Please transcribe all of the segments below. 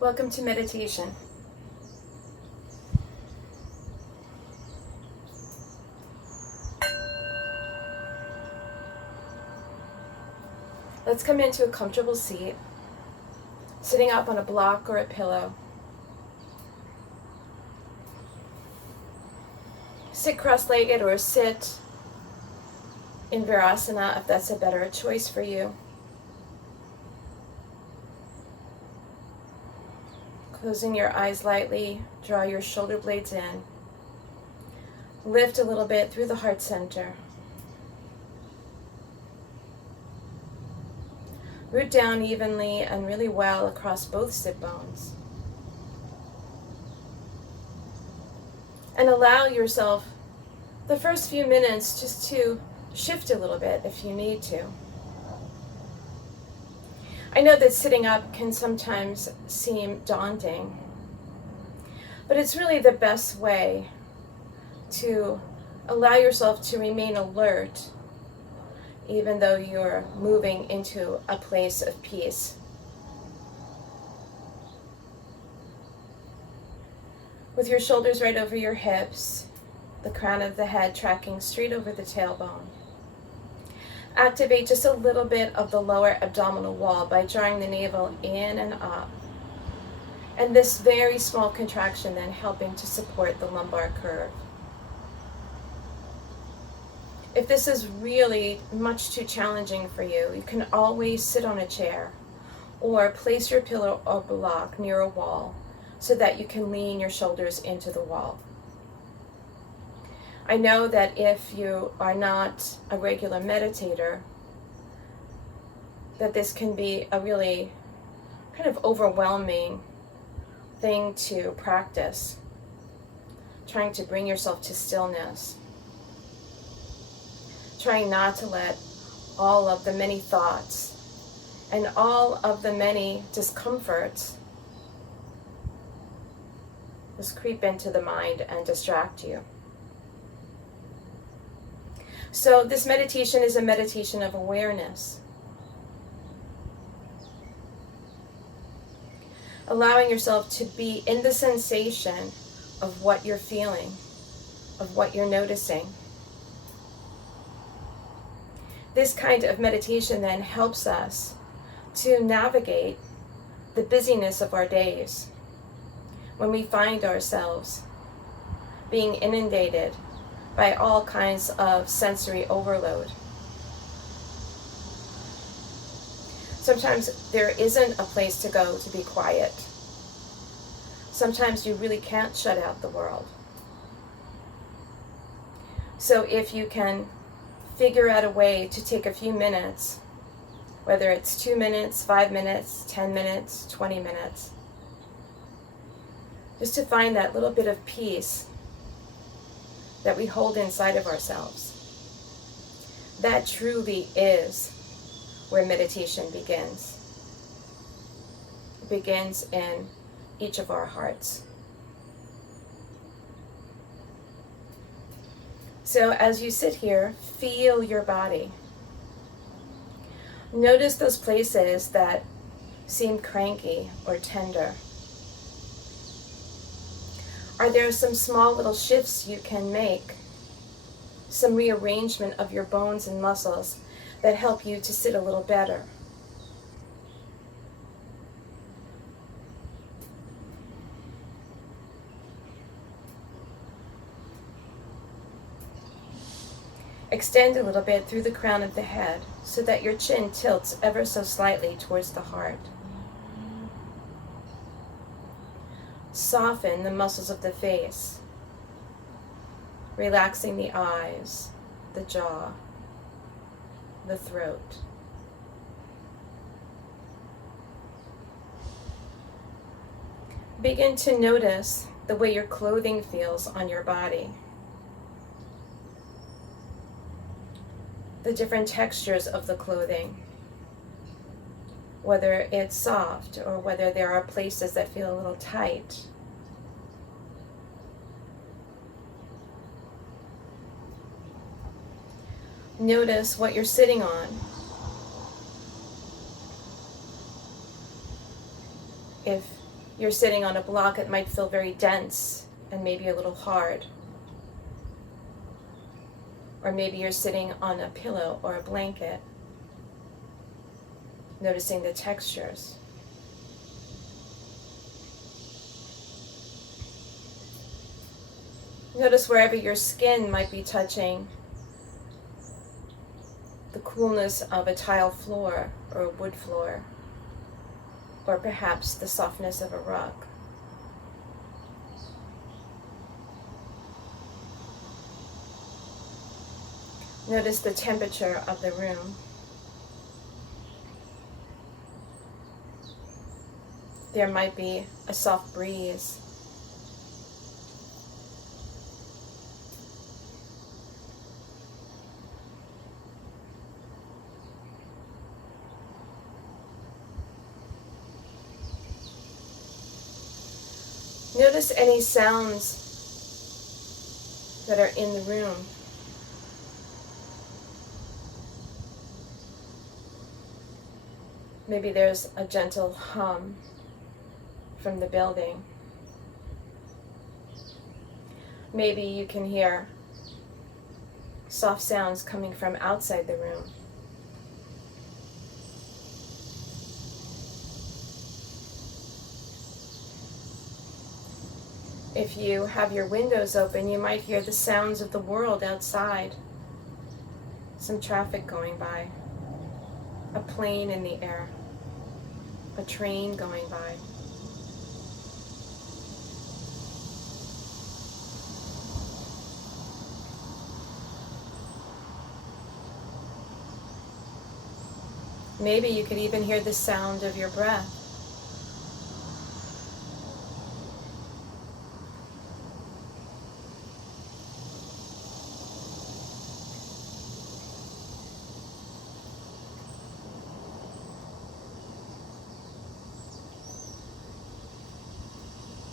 Welcome to meditation. Let's come into a comfortable seat, sitting up on a block or a pillow. Sit cross-legged or sit in Virasana if that's a better choice for you. Closing your eyes lightly, draw your shoulder blades in. Lift a little bit through the heart center. Root down evenly and really well across both sit bones. And allow yourself the first few minutes just to shift a little bit if you need to. I know that sitting up can sometimes seem daunting, but it's really the best way to allow yourself to remain alert even though you're moving into a place of peace. With your shoulders right over your hips, the crown of the head tracking straight over the tailbone. Activate just a little bit of the lower abdominal wall by drawing the navel in and up. And this very small contraction then helping to support the lumbar curve. If this is really much too challenging for you, you can always sit on a chair or place your pillow or block near a wall so that you can lean your shoulders into the wall. I know that if you are not a regular meditator, that this can be a really kind of overwhelming thing to practice, trying to bring yourself to stillness, trying not to let all of the many thoughts and all of the many discomforts just creep into the mind and distract you. So this meditation is a meditation of awareness. Allowing yourself to be in the sensation of what you're feeling, of what you're noticing. This kind of meditation then helps us to navigate the busyness of our days when we find ourselves being inundated by all kinds of sensory overload. Sometimes there isn't a place to go to be quiet. Sometimes you really can't shut out the world. So if you can figure out a way to take a few minutes, whether it's 2 minutes, 5 minutes, 10 minutes, 20 minutes, just to find that little bit of peace that we hold inside of ourselves. That truly is where meditation begins. It begins in each of our hearts. So as you sit here, feel your body. Notice those places that seem cranky or tender. Are there some small little shifts you can make? Some rearrangement of your bones and muscles that help you to sit a little better? Extend a little bit through the crown of the head so that your chin tilts ever so slightly towards the heart. Soften the muscles of the face, relaxing the eyes, the jaw, the throat. Begin to notice the way your clothing feels on your body. The different textures of the clothing, whether it's soft or whether there are places that feel a little tight. Notice what you're sitting on. If you're sitting on a block, it might feel very dense and maybe a little hard. Or maybe you're sitting on a pillow or a blanket, noticing the textures. Notice wherever your skin might be touching the coolness of a tile floor or a wood floor, or perhaps the softness of a rug. Notice the temperature of the room. There might be a soft breeze. Notice any sounds that are in the room. Maybe there's a gentle hum from the building. Maybe you can hear soft sounds coming from outside the room. If you have your windows open, you might hear the sounds of the world outside. Some traffic going by, a plane in the air, a train going by. Maybe you could even hear the sound of your breath.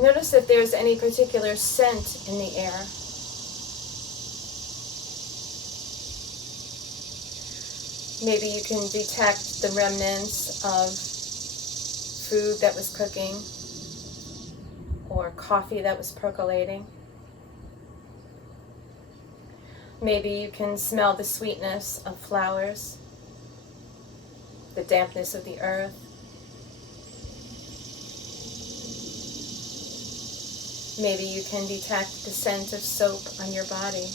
Notice if there's any particular scent in the air. Maybe you can detect the remnants of food that was cooking or coffee that was percolating. Maybe you can smell the sweetness of flowers, the dampness of the earth. Maybe you can detect the scent of soap on your body.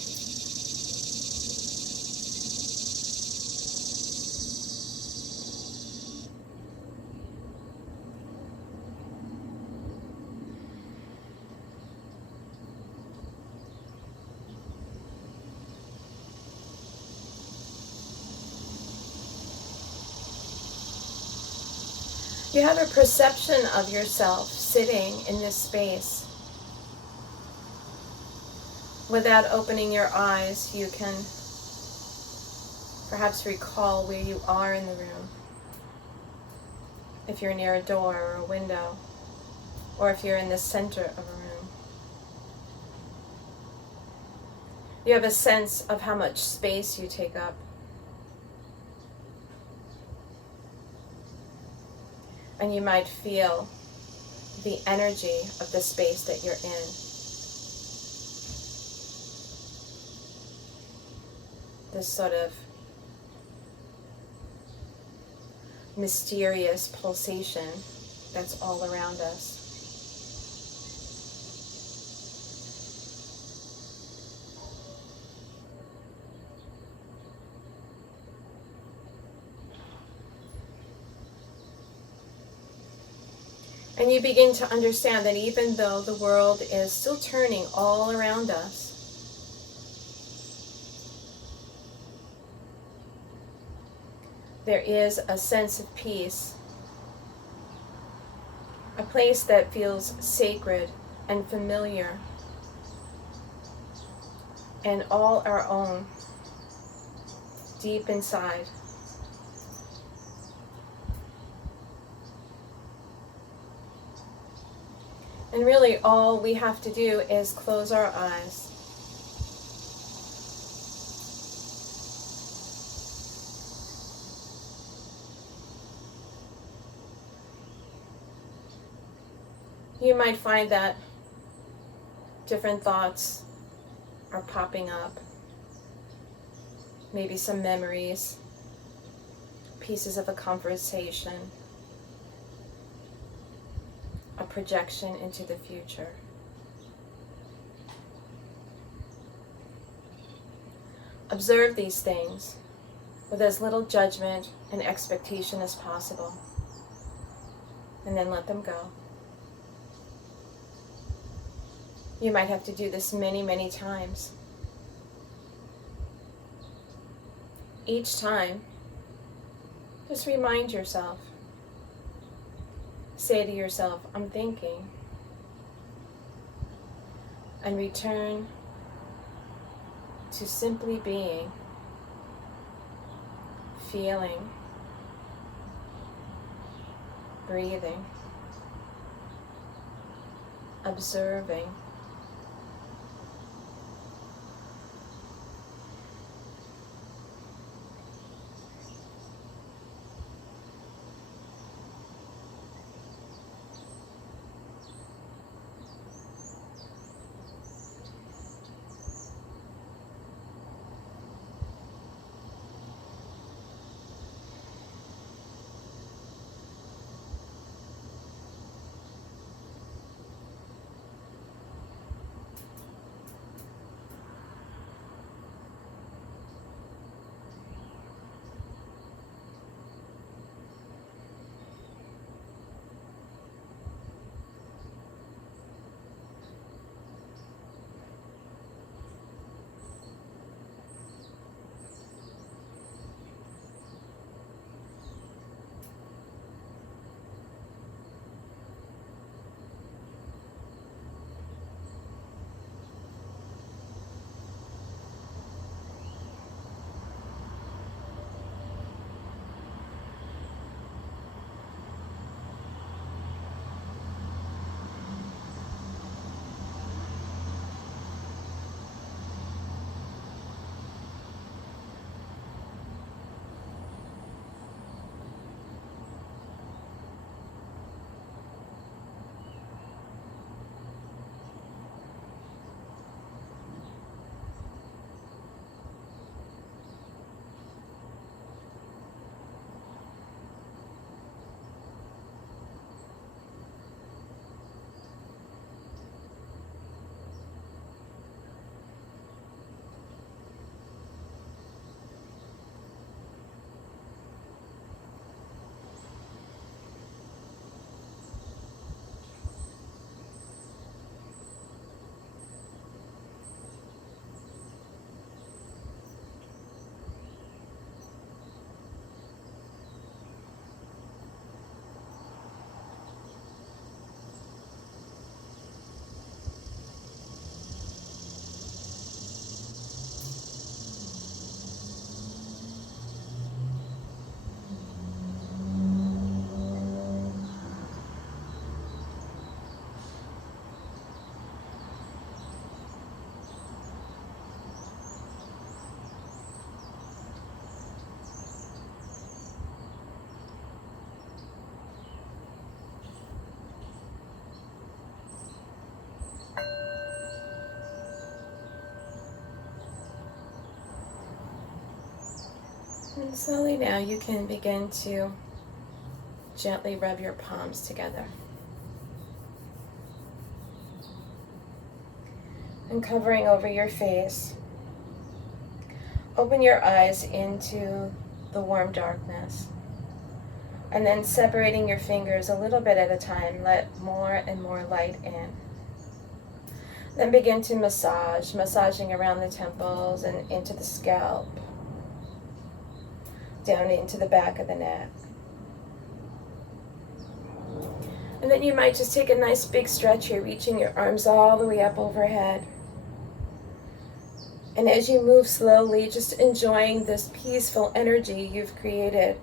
You have a perception of yourself sitting in this space. Without opening your eyes, you can perhaps recall where you are in the room. If you're near a door or a window, or if you're in the center of a room. You have a sense of how much space you take up. And you might feel the energy of the space that you're in. This sort of mysterious pulsation that's all around us. And you begin to understand that even though the world is still turning all around us, there is a sense of peace, a place that feels sacred and familiar and all our own, deep inside. And really all we have to do is close our eyes. You might find that different thoughts are popping up. Maybe some memories, pieces of a conversation, a projection into the future. Observe these things with as little judgment and expectation as possible, and then let them go. You might have to do this many, many times. Each time, just remind yourself. Say to yourself, I'm thinking. And return to simply being, feeling, breathing, observing. And slowly now you can begin to gently rub your palms together. And covering over your face, open your eyes into the warm darkness. And then separating your fingers a little bit at a time, let more and more light in. Then begin to massaging around the temples and into the scalp, down into the back of the neck. And then you might just take a nice big stretch here, reaching your arms all the way up overhead. And as you move slowly, just enjoying this peaceful energy you've created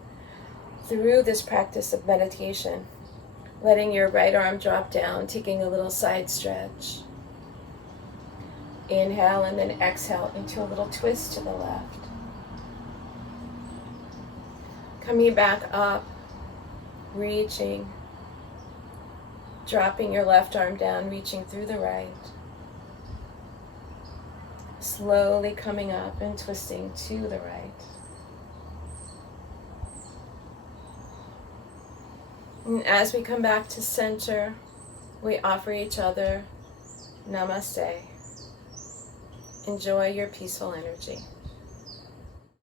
through this practice of meditation. Letting your right arm drop down, taking a little side stretch. Inhale and then exhale into a little twist to the left. Coming back up, reaching, Dropping your left arm down, reaching through the right. Slowly coming up and twisting to the right. And as we come back to center, we offer each other Namaste. Enjoy your peaceful energy.